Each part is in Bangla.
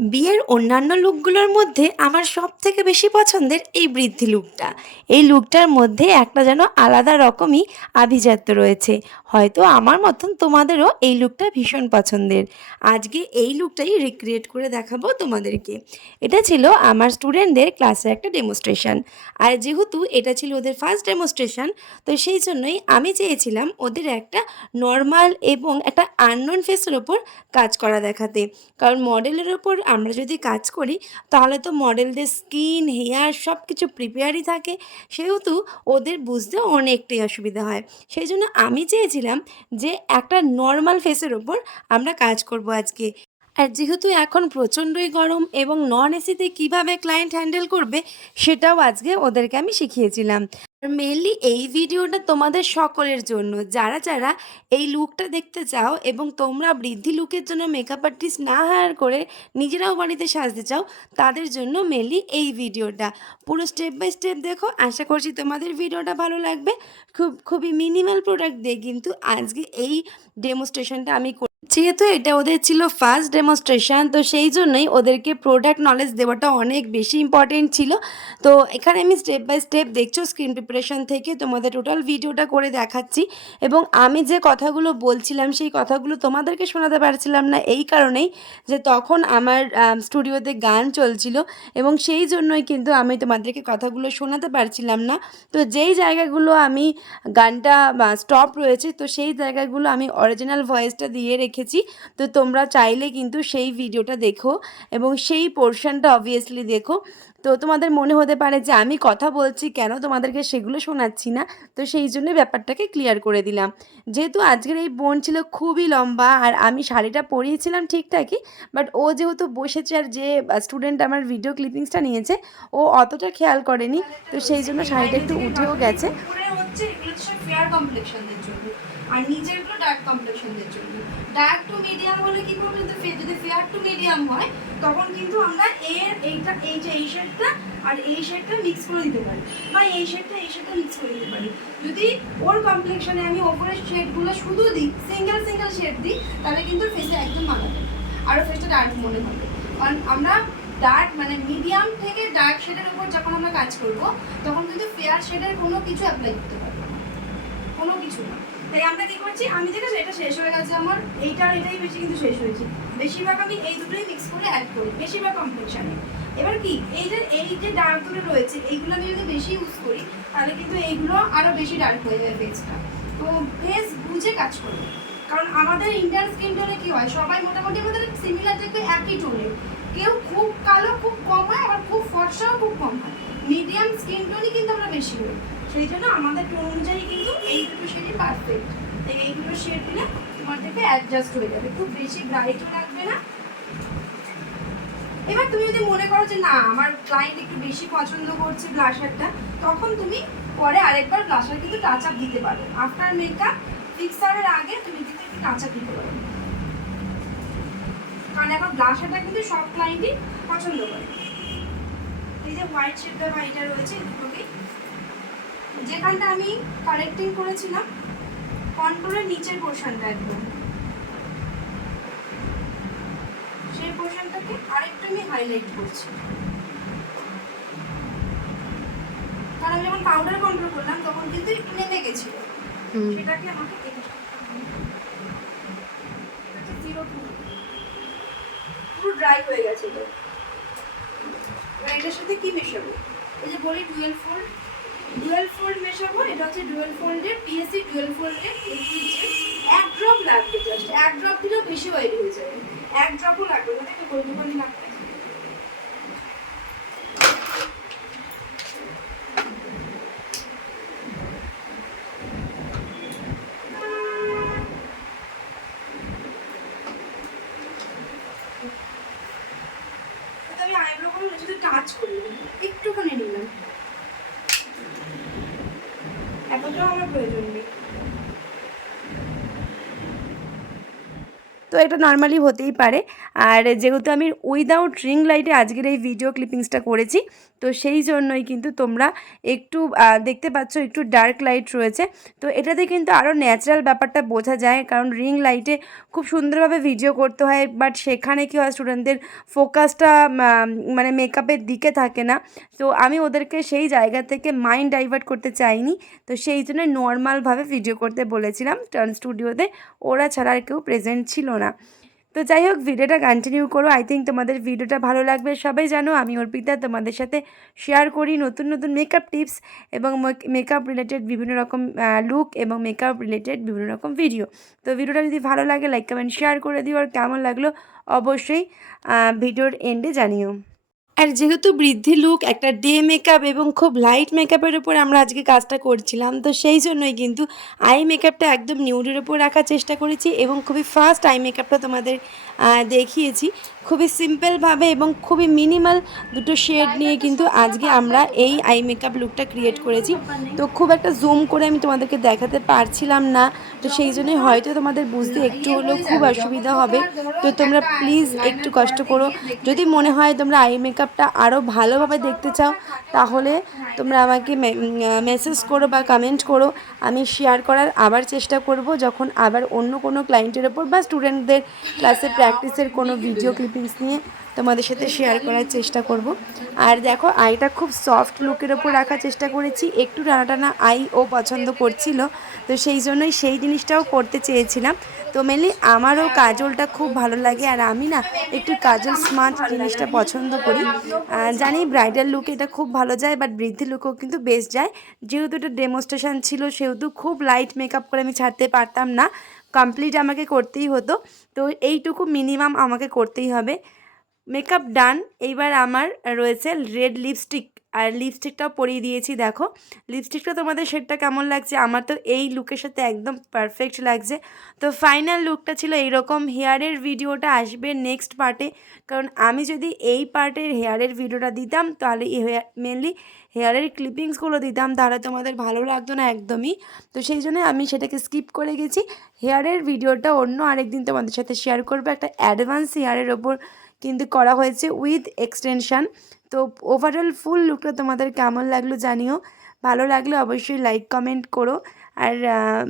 বিয়ের অন্যান্য লুকগুলোর মধ্যে আমার সব থেকে বেশি পছন্দের এই বৃদ্ধি লুকটা। এই লুকটার মধ্যে একটা যেন আলাদা রকমই আভিজাত্য রয়েছে। হয়তো আমার মতন তোমাদেরও এই লুকটা ভীষণ পছন্দের। আজকে এই লুকটাই রিক্রিয়েট করে দেখাবো তোমাদেরকে। এটা ছিল আমার স্টুডেন্টদের ক্লাসের একটা ডেমোস্ট্রেশন আর যেহেতু এটা ছিল ওদের ফার্স্ট ডেমোস্ট্রেশন তো সেই জন্যই আমি চেয়েছিলাম ওদের একটা নর্মাল এবং একটা আননোন ফেসের ওপর কাজ করা দেখাতে। কারণ মডেলের ওপর আমরা যদি কাজ করি, তাহলে তো মডেলদের স্কিন, হেয়ার সব কিছু প্রিপেয়ারই থাকে। সেহেতু ওদের বুঝতে অনেকটাই অসুবিধা হয়। সেই জন্য আমি চেয়েছিলাম যে একটা নর্মাল ফেসের ওপর আমরা কাজ করব আজকে। আর যেহেতু এখন প্রচণ্ডই গরম এবং নন এসিতে কীভাবে ক্লায়েন্ট হ্যান্ডেল করবে, সেটাও আজকে ওদেরকে আমি শিখিয়েছিলাম। মেনলি এই ভিডিওটা তোমাদের সকলের জন্য যারা যারা এই লুকটা দেখতে চাও এবং তোমরা বৃদ্ধি লুকের জন্য মেকআপ আর্টিস্ট না হায়ার করে নিজেরাও বাড়িতে সাজতে চাও, তাদের জন্য মেনলি এই ভিডিওটা পুরো স্টেপ বাই স্টেপ দেখো, আশা করছি তোমাদের ভিডিওটা ভালো লাগবে খুব, খুবই মিনিমাল প্রোডাক্ট দিয়ে কিন্তু আজকে এই ডেমোস্ট্রেশনটা আমি। যেহেতু এটা ওদের ছিল ফার্স্ট ডেমোস্ট্রেশন তো সেই জন্যই ওদেরকে প্রোডাক্ট নলেজ দেওয়াটা অনেক বেশি ইম্পর্টেন্ট ছিল। তো এখানে আমি স্টেপ বাই স্টেপ দেখছ স্ক্রিন প্রিপারেশন থেকে তোমাদের টোটাল ভিডিওটা করে দেখাচ্ছি। এবং আমি যে কথাগুলো বলছিলাম, সেই কথাগুলো তোমাদেরকে শোনাতে পারছিলাম না, এই কারণেই যে তখন আমার স্টুডিওতে গান চলছিল এবং সেই জন্যই কিন্তু আমি তোমাদেরকে কথাগুলো শোনাতে পারছিলাম না। তো যেই জায়গাগুলো আমি গানটা স্টপ রয়েছে, তো সেই জায়গাগুলো আমি অরিজিনাল ভয়েসটা দিয়ে রেখেছি। তো তোমরা চাইলে কিন্তু সেই ভিডিওটা দেখো এবং সেই পোর্শনটা অবভিয়াসলি দেখো। তো তোমাদের মনে হতে পারে যে আমি কথা বলছি কেন তোমাদেরকে সেগুলো শোনাচ্ছি না? তো সেই জন্য ব্যাপারটাকে ক্লিয়ার করে দিলাম। যেহেতু আজকের এই বোন ছিল খুবই লম্বা আর আমি শাড়িটা পরিয়েছিলাম ঠিকঠাকই বাট ও যেহেতু বসেছে আর যে স্টুডেন্ট আমার ভিডিও ক্লিপিংসটা নিয়েছে, ও অতটা খেয়াল করেনি। তো সেই জন্য শাড়িটা একটু উঠেও গেছে। আর নিচেরগুলো ডার্ক কমপ্লেক্সনদের জন্য। ডার্ক টু মিডিয়াম হলে কি করব? যদি যদি ফেয়ার টু মিডিয়াম হয়, তখন কিন্তু আমরা এর এইটা এই যে এই শেডটা আর এই শেডটা মিক্স করে দিতে পারি। বা এই শেডটা এই শেডটা মিক্স করে দিতে পারি। যদি ওর কমপ্লেক্সনে আমি ওপরের শেডগুলো শুধু দিই সিঙ্গেল সিঙ্গেল শেড দিই, তাহলে কিন্তু ফেসে একদম মানাবে আরও ফেসটা ডার্ক মনে হবে। কারণ আমরা ডার্ক মানে মিডিয়াম থেকে ডার্ক শেডের উপর যখন আমরা কাজ করব, তখন কিন্তু ফেয়ার শেডের কোনো কিছু অ্যাপ্লাই করতে পারব। কোনো কিছু না। তাই আমরা কি করছি? আমি দেখেছি, এটা শেষ হয়ে গেছে আমার। এইটা আর এটাই বেশি কিন্তু শেষ হয়েছে। বেশিরভাগ আমি এই দুটোই মিক্স করে অ্যাড করি, বেশিরভাগ কমপ্লেক্সানে এবার কি? এই যে এই যে ডার্কগুলো রয়েছে, এইগুলো আমি যদি বেশি ইউজ করি, তাহলে কিন্তু এইগুলো আরও বেশি ডার্ক হয়ে যাবে ফেসটা তো ফেস বুঝে কাজ করবে কারণ আমাদের ইন্ডিয়ান স্কিন টোনে কি হয়? সবাই মোটামুটি আমাদের সিমিলার দেখবে একই টোনের কেউ খুব কালো, খুব কম হয়, আবার খুব ফর্সাও খুব কম হয়। মিডিয়াম স্কিন টোনই কিন্তু আমরা বেশি হই সেই জন্য আমাদের টোন অনুযায়ী কিন্তু এই দুটো শেডই পারফেক্ট তাই এই দুটো শেড দিলে তোমার থেকে অ্যাডজাস্ট হয়ে যাবে। খুব বেশি ব্রাইটও লাগবে না। এবার তুমি যদি মনে করো যে না, আমার ক্লায়েন্ট একটু বেশি পছন্দ করছে ব্লাশারটা তখন তুমি পরে আরেকবার ব্লাশার কিন্তু টাচ আপ দিতে পারো। আফটার মেকআপ ফিক্সারের আগে তুমি কিন্তু একটু টাচ আপ দিতে পারো। কারণ এখন ব্লাশারটা কিন্তু সব ক্লায়েন্টই পছন্দ করে। এই যে হোয়াইট শেডটা বা এটা রয়েছে দুটোকেই যেখানটা আমি কারেক্টিং করেছিলাম কন্ট্রোলের নিচের পোর্শনটা একদম। সেই পোর্শনটাকে আরেকটু আমি হাইলাইট করছি। কারণ আমি যখন পাউডার কন্ট্রোল করলাম তখন কিন্তু একটু নেমে গেছিল। সেটাকে আমাকে জিরো পুরো ড্রাই হয়ে গেছে এটা এটার সাথে কি মেশাবো? এই যে বলি ডুয়েল ফোল্ড ডুয়েল ফোল্ড মেশাবো, এটা হচ্ছে ডুয়েল ফোল্ডের পিএসসি ডুয়েল ফোল্ডের এক ড্রপ লাগবে জাস্ট এক ড্রপ দিলেও বেশি ওয়াইড হয়ে যাবে। এক ড্রপও লাগবে না দেখো গোল দোকানে লাগবে তো আমি আইব্রো করে শুধু টাচ করি একটুখানি নিলাম এতটাও আমার প্রয়োজন নেই তো এটা নর্মালি হতেই পারে। আর যেহেতু আমি উইদাউট রিং লাইটে আজকের এই ভিডিও ক্লিপিংসটা করেছি তো সেই জন্যই কিন্তু তোমরা একটু দেখতে পাচ্ছ একটু ডার্ক লাইট রয়েছে। তো এটাতে কিন্তু আরও ন্যাচারাল ব্যাপারটা বোঝা যায়, কারণ রিং লাইটে খুব সুন্দরভাবে ভিডিও করতে হয় বাট সেখানে কি হয় স্টুডেন্টদের ফোকাসটা মানে মেকআপের দিকে থাকে না। তো আমি ওদেরকে সেই জায়গা থেকে মাইন্ড ডাইভার্ট করতে চাইনি, তো সেই জন্য নর্মালভাবে ভিডিও করতে বলেছিলাম টার্ন স্টুডিওতে ওরা ছাড়া আর কেউ প্রেজেন্ট ছিল না। তো যাই হোক, ভিডিওটা কন্টিনিউ করো। আই থিঙ্ক তোমাদের ভিডিওটা ভালো লাগবে। সবাই জানো আমি অর্পিতা, তোমাদের সাথে শেয়ার করি নতুন নতুন মেকআপ টিপস এবং মেকআপ রিলেটেড বিভিন্ন রকম লুক এবং মেকআপ রিলেটেড বিভিন্ন রকম ভিডিও তো ভিডিওটা যদি ভালো লাগে লাইক কমেন্ট শেয়ার করে দিও। আর কেমন লাগল? অবশ্যই ভিডিওর এন্ডে জানিও। আর যেহেতু বৃদ্ধি লুক একটা ডে মেকআপ এবং খুব লাইট মেকআপের উপর আমরা আজকে কাজটা করছিলাম, তো সেই জন্যই কিন্তু আই মেকআপটা একদম নিউডের উপর রাখার চেষ্টা করেছি এবং খুবই ফার্স্ট আই মেকআপটা তোমাদের দেখিয়েছি। খুবই সিম্পলভাবে এবং খুবই মিনিমাল দুটো শেড নিয়ে কিন্তু আজকে আমরা এই আই মেকআপ লুকটা ক্রিয়েট করেছি। তো খুব একটা জুম করে আমি তোমাদেরকে দেখাতে পারছিলাম না। তো সেই জন্যই হয়তো তোমাদের বুঝতে একটু হলেও খুব অসুবিধা হবে। তো তোমরা প্লিজ একটু কষ্ট করো। যদি মনে হয় তোমরা আই মেকআপটা আরও ভালোভাবে দেখতে চাও, তাহলে তোমরা আমাকে মেসেজ করো বা কমেন্ট করো। আমি শেয়ার করার আবার চেষ্টা করব যখন আবার অন্য কোনো ক্লায়েন্টের ওপর বা স্টুডেন্টদের ক্লাসে প্র্যাকটিসের কোনো ভিডিও ক্লিপিংস নিয়ে তোমাদের সাথে শেয়ার করার চেষ্টা করব। আর দেখো, আইটা খুব সফট লুকের ওপর রাখার চেষ্টা করেছি। একটু টানা টানা আই ও পছন্দ করছিল, তো সেই জন্যই সেই জিনিসটাও করতে চেয়েছিলাম। তো মেনলি আমারও কাজলটা খুব ভালো লাগে, আর আমি না একটু কাজল স্মার্ট জিনিসটা পছন্দ করি। জানি ব্রাইডাল লুকে এটা খুব ভালো যায় বাট বৃদ্ধি লুকও কিন্তু বেশ যায়। যেহেতু এটা ডেমনস্ট্রেশন ছিল, সেহেতু খুব লাইট মেকআপ করে আমি ছাড়তে পারতাম না। কমপ্লিট আমাকে করতেই হতো। তো এইটুকু মিনিমাম আমাকে করতেই হবে। মেকআপ ডান এইবার আমার রয়েছে রেড লিপস্টিক আর লিপস্টিকটাও পরিয়ে দিয়েছি, দেখো। লিপস্টিকটা তোমাদের শেডটা কেমন লাগছে? আমার তো এই লুকের সাথে একদম পারফেক্ট লাগছে। তো ফাইনাল লুকটা ছিল এইরকম। হেয়ারের ভিডিওটা আসবে নেক্সট পার্টে কারণ আমি যদি এই পার্টের হেয়ারের ভিডিওটা দিতাম, তাহলে মেনলি হেয়ারের ক্লিপিংসগুলো দিতাম, তাহলে তোমাদের ভালো লাগতো না একদমই। তো সেই জন্য আমি সেটাকে স্কিপ করে গেছি। হেয়ারের ভিডিওটা অন্য আরেকদিন তোমাদের সাথে শেয়ার করব। একটা অ্যাডভান্স হেয়ারের ওপর কিন্তু করা হয়েছে উইথ এক্সটেনশান তো ওভারঅল ফুল লুকটা তোমাদের কেমন লাগল জানিও। ভালো লাগলে অবশ্যই লাইক কমেন্ট করো। আর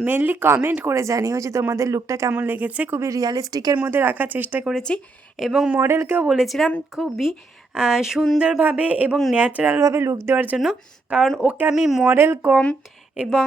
মেনলি কমেন্ট করে জানিও যে তোমাদের লুকটা কেমন লেগেছে। খুবই রিয়ালিস্টিকের মধ্যে রাখার চেষ্টা করেছি। এবং মডেলকেও বলেছিলাম খুবই সুন্দরভাবে এবং ন্যাচারালভাবে লুক দেওয়ার জন্য। কারণ ওকে আমি মডেল কম এবং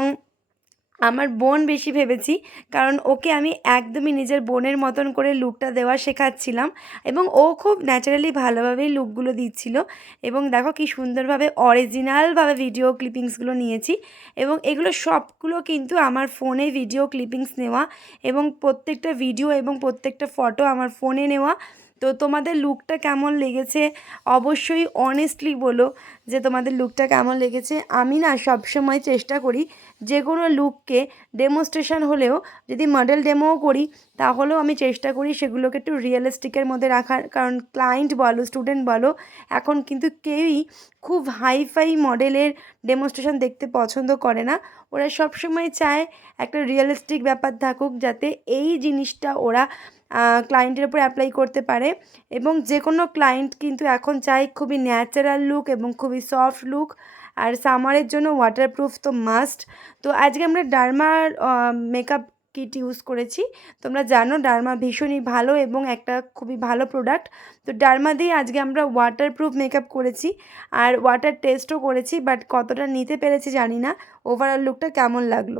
আমার বোন বেশি ভেবেছি, কারণ ওকে আমি একদমই নিজের বোনের মতন করে লুকটা দেওয়া শেখাচ্ছিলাম এবং ও খুব ন্যাচারালি ভালোভাবেই লুকগুলো দিচ্ছিল এবং দেখো কি সুন্দরভাবে অরিজিনালভাবে ভিডিও ক্লিপিংসগুলো নিয়েছি এবং এগুলো সবগুলো কিন্তু আমার ফোনে ভিডিও ক্লিপিংস নেওয়া এবং প্রত্যেকটা ভিডিও এবং প্রত্যেকটা ফটো আমার ফোনে নেওয়া তো তোমাদের লুকটা কেমন লেগেছে? অবশ্যই অনেস্টলি বলো যে তোমাদের লুকটা কেমন লেগেছে। আমি না সবসময় চেষ্টা করি যে কোনো লুককে ডেমোস্ট্রেশন হলেও যদি মডেল ডেমোও করি, তাহলেও আমি চেষ্টা করি সেগুলোকে একটু রিয়েলিস্টিকের মধ্যে রাখার। কারণ ক্লায়েন্ট বলো স্টুডেন্ট বলো, এখন কিন্তু কেউই খুব হাইফাই মডেলের ডেমোস্ট্রেশন দেখতে পছন্দ করে না। ওরা সবসময় চায় একটা রিয়েলিস্টিক ব্যাপার থাকুক, যাতে এই জিনিসটা ওরা ক্লায়েন্টের উপর অ্যাপ্লাই করতে পারে এবং যে কোনো ক্লায়েন্ট কিন্তু এখন চাই খুবই ন্যাচারাল লুক এবং খুবই সফট লুক আর সামারের জন্য ওয়াটারপ্রুফ তো মাস্ট তো আজকে আমরা ডার্মার মেকআপ কিট ইউজ করেছি। তোমরা জানো ডার্মা ভীষণই ভালো এবং একটা খুবই ভালো প্রোডাক্ট তো ডার্মা দিয়ে আজকে আমরা ওয়াটারপ্রুফ মেকআপ করেছি আর ওয়াটার টেস্টও করেছি বাট কতটা নিতে পেরেছি জানি না। ওভারঅল লুকটা কেমন লাগল?